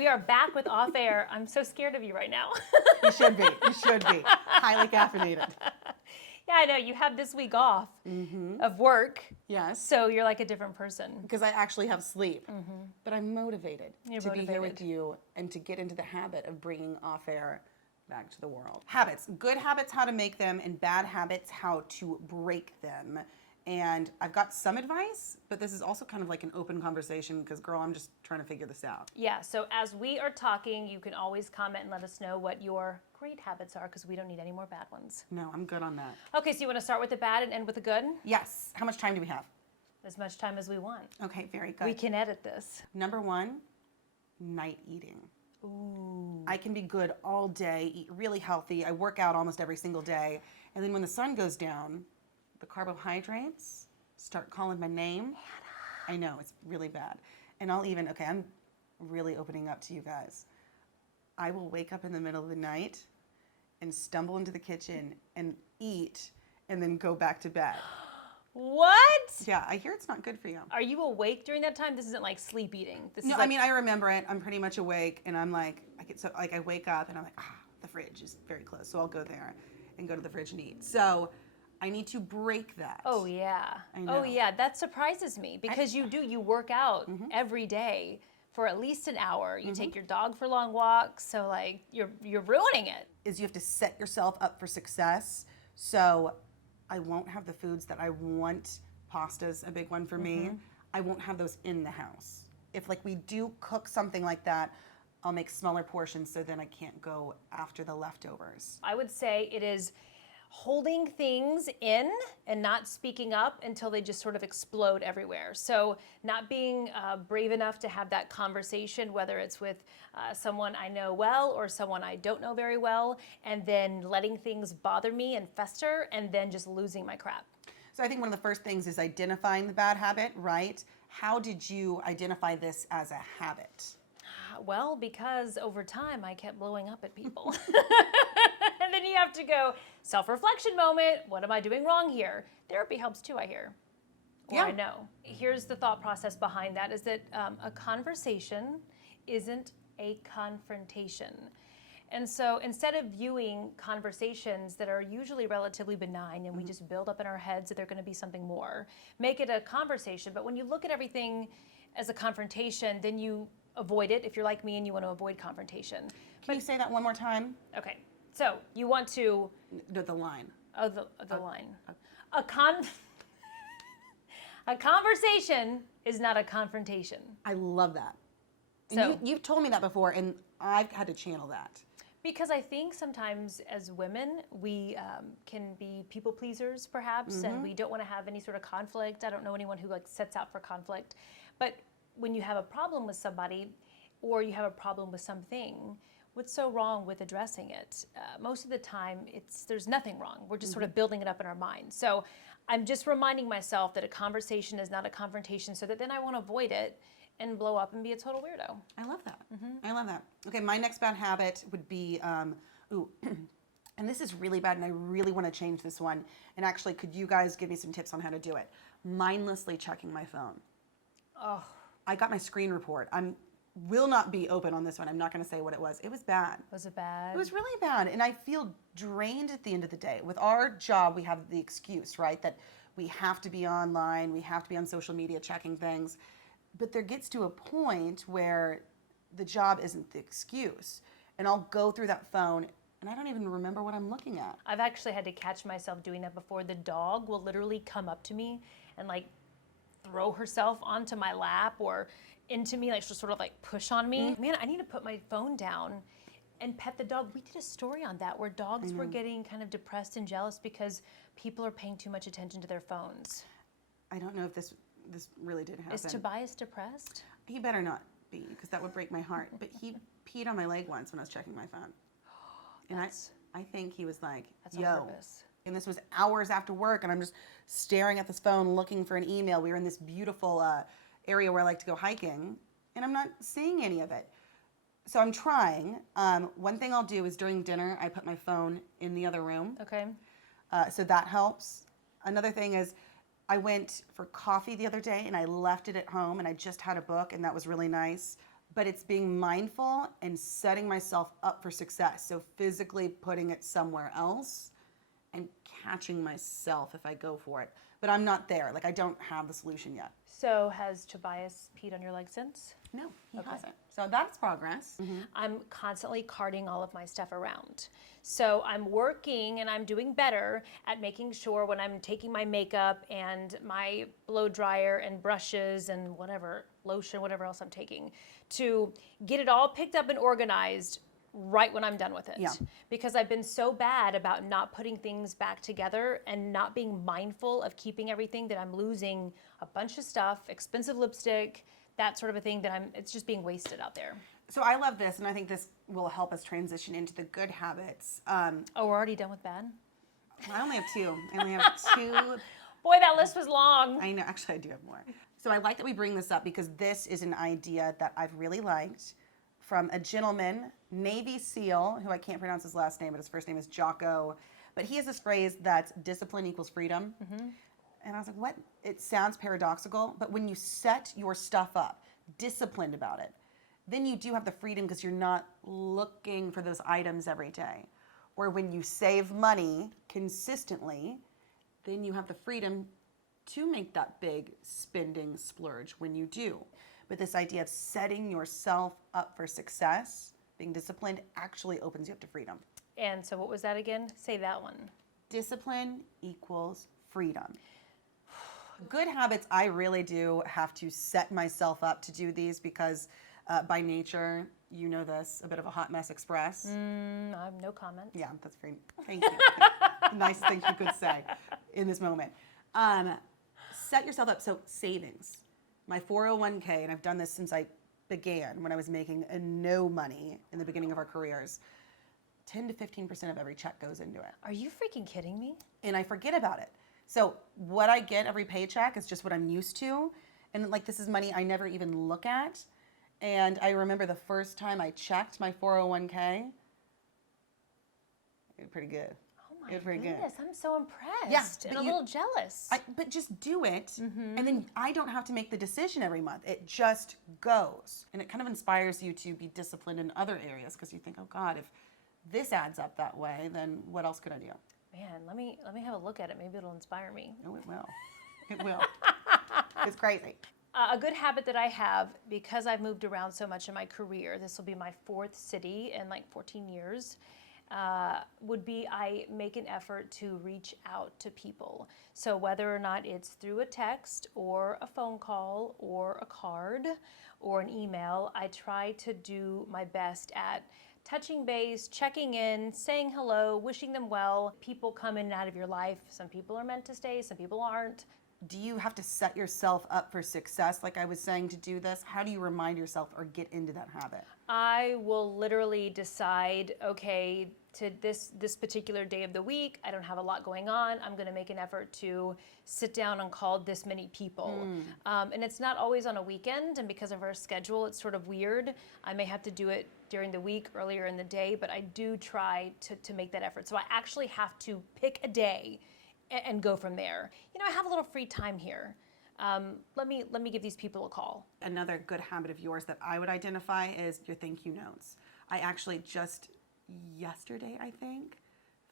We are back with Off Air. I'm so scared of you right now. You should be. You should be. Highly caffeinated. Yeah, I know. You have this week off of work. Yes. So you're like a different person. Because I actually have sleep. But I'm motivated to be here with motivated. you and to get into the habit of bringing Off Air back to the world. Habits. Good habits, how to make them, and bad habits, how to break them. And I've got some advice, but this is also kind of like an open conversation because, girl, I'm just trying to figure this out. Yeah, so as we are talking, you can always comment and let us know what your great habits are because we don't need any more bad ones. No, I'm good on that. Okay, so you want to start with the bad and end with the good? Yes. How much time do we have? As much time as we want. Okay, very good. We can edit this. Number one, night eating. Ooh. I can be good all day, eat really healthy. I work out almost every single day. And then when the sun goes down, the carbohydrates start calling my name. I know, it's really bad. And I'll even, okay, I'm really opening up to you guys. I will wake up in the middle of the night and stumble into the kitchen and eat and then go back to bed. What? Yeah, I hear it's not good for you. Are you awake during that time? This isn't like sleep eating. This No, is like, I mean, I remember it. I'm pretty much awake and I'm like, I wake up and I'm like, the fridge is very close. So I'll go there and go to the fridge and eat. So I need to break that. oh yeah. I know. Oh yeah, that surprises me because you work out every day for at least an hour. You take your dog for long walks, so like you're ruining it. Is you have to set yourself up for success. So I won't have the foods that I want. Pasta's a big one for me. I won't have those in the house. If like we do cook something like that, I'll make smaller portions so then I can't go after the leftovers. I would say it is holding things in and not speaking up until they just sort of explode everywhere. So not being brave enough to have that conversation, whether it's with someone I know well or someone I don't know very well, and then letting things bother me and fester and then just losing my crap. So I think one of the first things is identifying the bad habit, right? How did you identify this as a habit? Well, because over time I kept blowing up at people. And then you have to go, self-reflection moment, what am I doing wrong here? Therapy helps too, I hear. Or Yeah. I know. Here's the thought process behind that is that a conversation isn't a confrontation. And so instead of viewing conversations that are usually relatively benign and we just build up in our heads that they're going to be something more, make it a conversation. But when you look at everything as a confrontation, then you avoid it if you're like me and you want to avoid confrontation. Can you say that one more time? Okay, so you want to, No, the line. the line. A conversation is not a confrontation. I love that. And So- you've told me that before, and I've had to channel that. Because I think sometimes as women, we can be people pleasers perhaps, and we don't want to have any sort of conflict. I don't know anyone who like sets out for conflict. But when you have a problem with somebody or you have a problem with something, what's so wrong with addressing it? Most of the time, there's nothing wrong. We're just sort of building it up in our mind. So I'm just reminding myself that a conversation is not a confrontation so that then I won't avoid it and blow up and be a total weirdo. I love that. I love that. Okay, my next bad habit would be, and this is really bad, and I really want to change this one. And actually, could you guys give me some tips on how to do it? Mindlessly checking my phone. Oh, I got my screen report. Will not be open on this one. I'm not going to say what it was. It was bad. was it bad? It was really bad, and I feel drained at the end of the day. With our job, we have the excuse, right, that we have to be online, we have to be on social media checking things. But there gets to a point where the job isn't the excuse. And I'll go through that phone and I don't even remember what I'm looking at. I've actually had to catch myself doing that before. The dog will literally come up to me and like throw herself onto my lap or into me, like she'll sort of like push on me. Man, I need to put my phone down and pet the dog. We did a story on that where dogs were getting kind of depressed and jealous because people are paying too much attention to their phones. I don't know if this really did happen. Is Tobias depressed? He better not be, because that would break my heart. But he peed on my leg once when I was checking my phone. And I think he was like, That's on yo. purpose. And this was hours after work, and I'm just staring at this phone looking for an email. We were in this beautiful area where I like to go hiking, and I'm not seeing any of it. So I'm trying. One thing I'll do is during dinner, I put my phone in the other room. Okay. So that helps. Another thing is I went for coffee the other day and I left it at home and I just had a book and that was really nice. but it's being mindful and setting myself up for success. So physically putting it somewhere else and catching myself if I go for it. But I'm not there. Like, I don't have the solution yet. So has Tobias peed on your leg since? No, he hasn't. So that's progress. I'm constantly carting all of my stuff around. So I'm working and I'm doing better at making sure when I'm taking my makeup and my blow dryer and brushes and whatever, lotion, whatever else I'm taking, to get it all picked up and organized right when I'm done with it. Yeah. Because I've been so bad about not putting things back together and not being mindful of keeping everything that I'm losing a bunch of stuff, expensive lipstick, that sort of a thing that it's just being wasted out there. So I love this, and I think this will help us transition into the good habits. Oh, we're already done with bad? I only have two. I only have two. Boy, that list was long. I know. Actually, I do have more. So I like that we bring this up because this is an idea that I've really liked from a gentleman, Navy SEAL, who I can't pronounce his last name, but his first name is Jocko. But he has this phrase that discipline equals freedom. And I was like, what? It sounds paradoxical, but when you set your stuff up, disciplined about it, then you do have the freedom because you're not looking for those items every day. Or when you save money consistently, then you have the freedom to make that big spending splurge when you do. But this idea of setting yourself up for success, being disciplined, actually opens you up to freedom. And so what was that again? Say that one. Discipline equals freedom. Good habits, I really do have to set myself up to do these because by nature, you know this, a bit of a hot mess express. I have no comment. Yeah, that's great. Thank you. Nicest thing you could say in this moment. Set yourself up. So savings, my 401k, and I've done this since I began when I was making no money in the beginning of our careers. 10 to 15% of every check goes into it. Are you freaking kidding me? And I forget about it. So what I get every paycheck is just what I'm used to. And like, this is money I never even look at. And I remember the first time I checked my 401k, it was pretty good. Oh my It was pretty goodness, I'm so impressed Yeah, and but a little jealous. But just do it, and then I don't have to make the decision every month. It just goes. And it kind of inspires you to be disciplined in other areas because you think, oh God, if this adds up that way, then what else could I do? Man, let me have a look at it. Maybe it'll inspire me. Oh, it will. It will. It's crazy. A good habit that I have, because I've moved around so much in my career, this will be my 4th city in like 14 years, would be I make an effort to reach out to people. So whether or not it's through a text or a phone call or a card or an email, I try to do my best at touching base, checking in, saying hello, wishing them well. People come in and out of your life. Some people are meant to stay, some people aren't. Do you have to set yourself up for success, like I was saying, to do this? How do you remind yourself or get into that habit? I will literally decide, okay, to this particular day of the week, I don't have a lot going on. I'm going to make an effort to sit down and call this many people. And it's not always on a weekend, and because of our schedule, it's sort of weird. I may have to do it during the week, earlier in the day, but I do try to make that effort. So I actually have to pick a day and go from there. You know, I have a little free time here. Let me give these people a call. Another good habit of yours that I would identify is your thank you notes. I actually just yesterday, I think,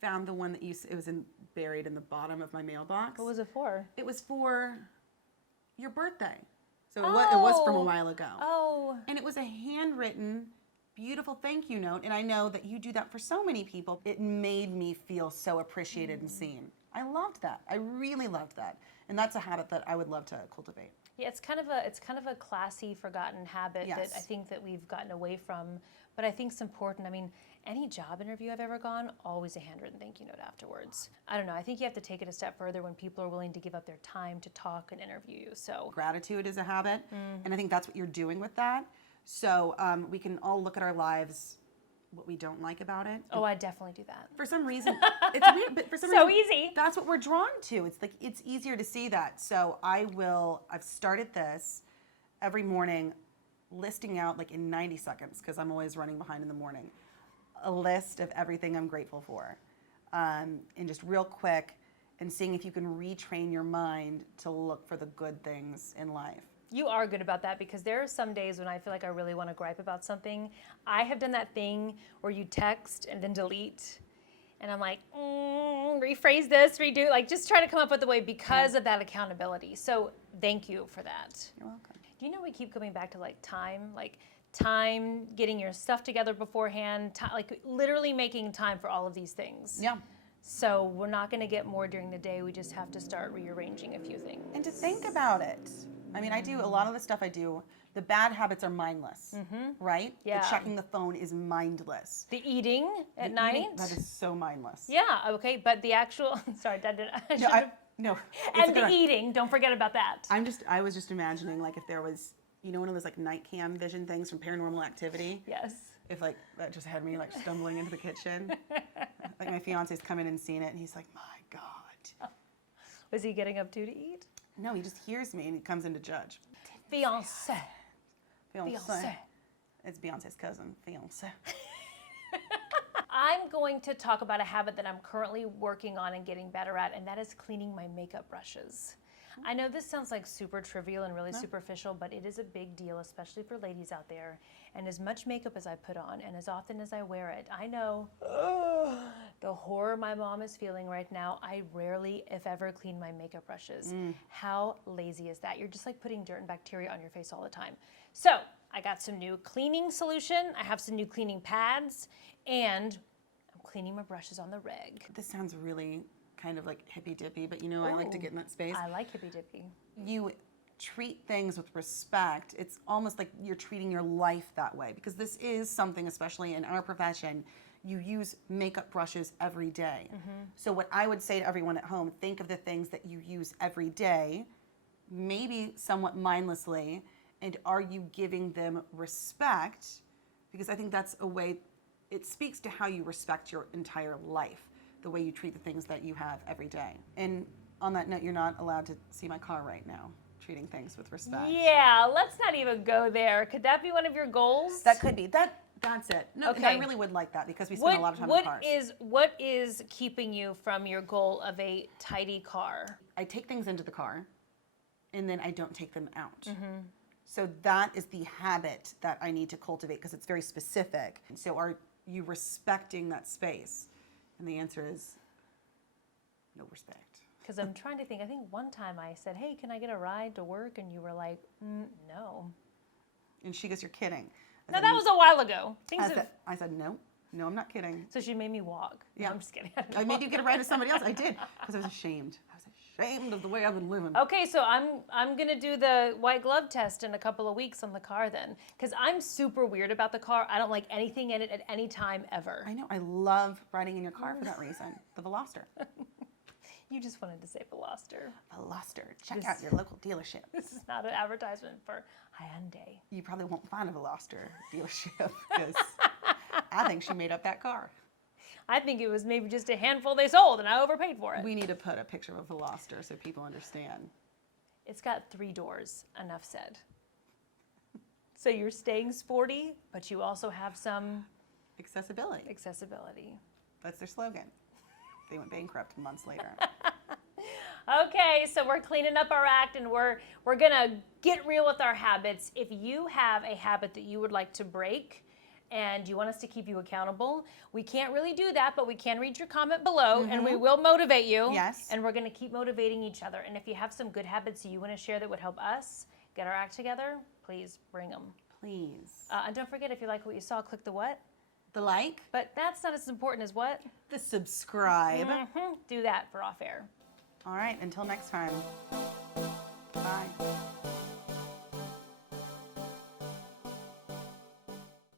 found the one that it was buried in the bottom of my mailbox. What was it for? It was for your birthday. So it was from a while ago. Oh. And it was a handwritten, beautiful thank you note. And I know that you do that for so many people. It made me feel so appreciated and seen. I loved that. I really loved that. And that's a habit that I would love to cultivate. Yeah, it's kind of a classy, forgotten habit Yes. that I think that we've gotten away from. But I think it's important. I mean, any job interview I've ever gone, always a handwritten thank you note afterwards. I don't know. I think you have to take it a step further when people are willing to give up their time to talk and interview you. So Gratitude is a habit, and I think that's what you're doing with that. So we can all look at our lives, what we don't like about it. oh, I definitely do that. For some reason, it's weird, but for some So reason, easy. that's what we're drawn to. It's like, it's easier to see that. So I've started this every morning, listing out like in 90 seconds, because I'm always running behind in the morning, a list of everything I'm grateful for. And just real quick, and seeing if you can retrain your mind to look for the good things in life. You are good about that because there are some days when I feel like I really want to gripe about something. I have done that thing where you text and then delete. And I'm like, rephrase this, redo, like just trying to come up with a way because of that accountability. So thank you for that. You're welcome. Do you know we keep coming back to like time, getting your stuff together beforehand, like literally making time for all of these things. Yeah. So we're not going to get more during the day. We just have to start rearranging a few things. And to think about it. I mean, I do a lot of the stuff I do. The bad habits are mindless, right? Yeah. The checking the phone is mindless. The eating at The night. eating, that is so mindless. Yeah. Okay. But the actual, sorry, that did. No. And the eating. Don't forget about that. I was just imagining like if there was, one of those like night cam vision things from Paranormal Activity. Yes. If like that just had me like stumbling into the kitchen. Like my fiance's come in and seen it and he's like, my God. Was he getting up to eat? No, he just hears me and he comes in to judge. Fiancé. Fiance. It's Beyonce's cousin, fiance. I'm going to talk about a habit that I'm currently working on and getting better at, and that is cleaning my makeup brushes. I know this sounds like super trivial and really superficial, but it is a big deal, especially for ladies out there. And as much makeup as I put on and as often as I wear it, I know the horror my mom is feeling right now. I rarely, if ever, clean my makeup brushes. How lazy is that? You're just like putting dirt and bacteria on your face all the time. So I got some new cleaning solution. I have some new cleaning pads, and I'm cleaning my brushes on the reg. This sounds really kind of like hippy dippy, but I like to get in that space. I like hippy dippy. You treat things with respect. It's almost like you're treating your life that way because this is something, especially in our profession, you use makeup brushes every day. So what I would say to everyone at home, think of the things that you use every day, maybe somewhat mindlessly, and are you giving them respect? Because I think that's a way, it speaks to how you respect your entire life, the way you treat the things that you have every day. And on that note, you're not allowed to see my car right now, treating things with respect. Yeah, let's not even go there. Could that be one of your goals? That could be. That's it. No, Okay. and I really would like that because we spend a lot of time in cars. What is keeping you from your goal of a tidy car? I take things into the car and then I don't take them out. So that is the habit that I need to cultivate because it's very specific. So are you respecting that space? And the answer is no respect. Because I'm trying to think. I think one time I said, hey, can I get a ride to work? And you were like, no. And she goes, you're kidding. No, that was a while ago. I said, no, I'm not kidding. So she made me walk. No, Yeah. I'm just kidding. I made you get a ride to somebody else. I did because I was ashamed. I was ashamed of the way I've been living. Okay, so I'm gonna do the white glove test in a couple of weeks on the car then, because I'm super weird about the car. I don't like anything in it at any time ever. I know. I love riding in your car for that reason. The Veloster. You just wanted to say Veloster. Veloster. Check out your local dealership. This is not an advertisement for Hyundai. You probably won't find a Veloster dealership because I think she made up that car. I think it was maybe just a handful they sold and I overpaid for it. We need to put a picture of a Veloster so people understand. It's got 3 doors, enough said. So you're staying sporty, but you also have some Accessibility. accessibility. That's their slogan. They went bankrupt months later. Okay, so we're cleaning up our act and we're gonna get real with our habits. If you have a habit that you would like to break and you want us to keep you accountable, we can't really do that, but we can read your comment below and we will motivate you. Yes. And we're gonna keep motivating each other. And if you have some good habits you wanna share that would help us get our act together, please bring them. Please. And don't forget, if you like what you saw, click the what? The like. But that's not as important as what? The subscribe. Do that for off air. All right. Until next time. Bye.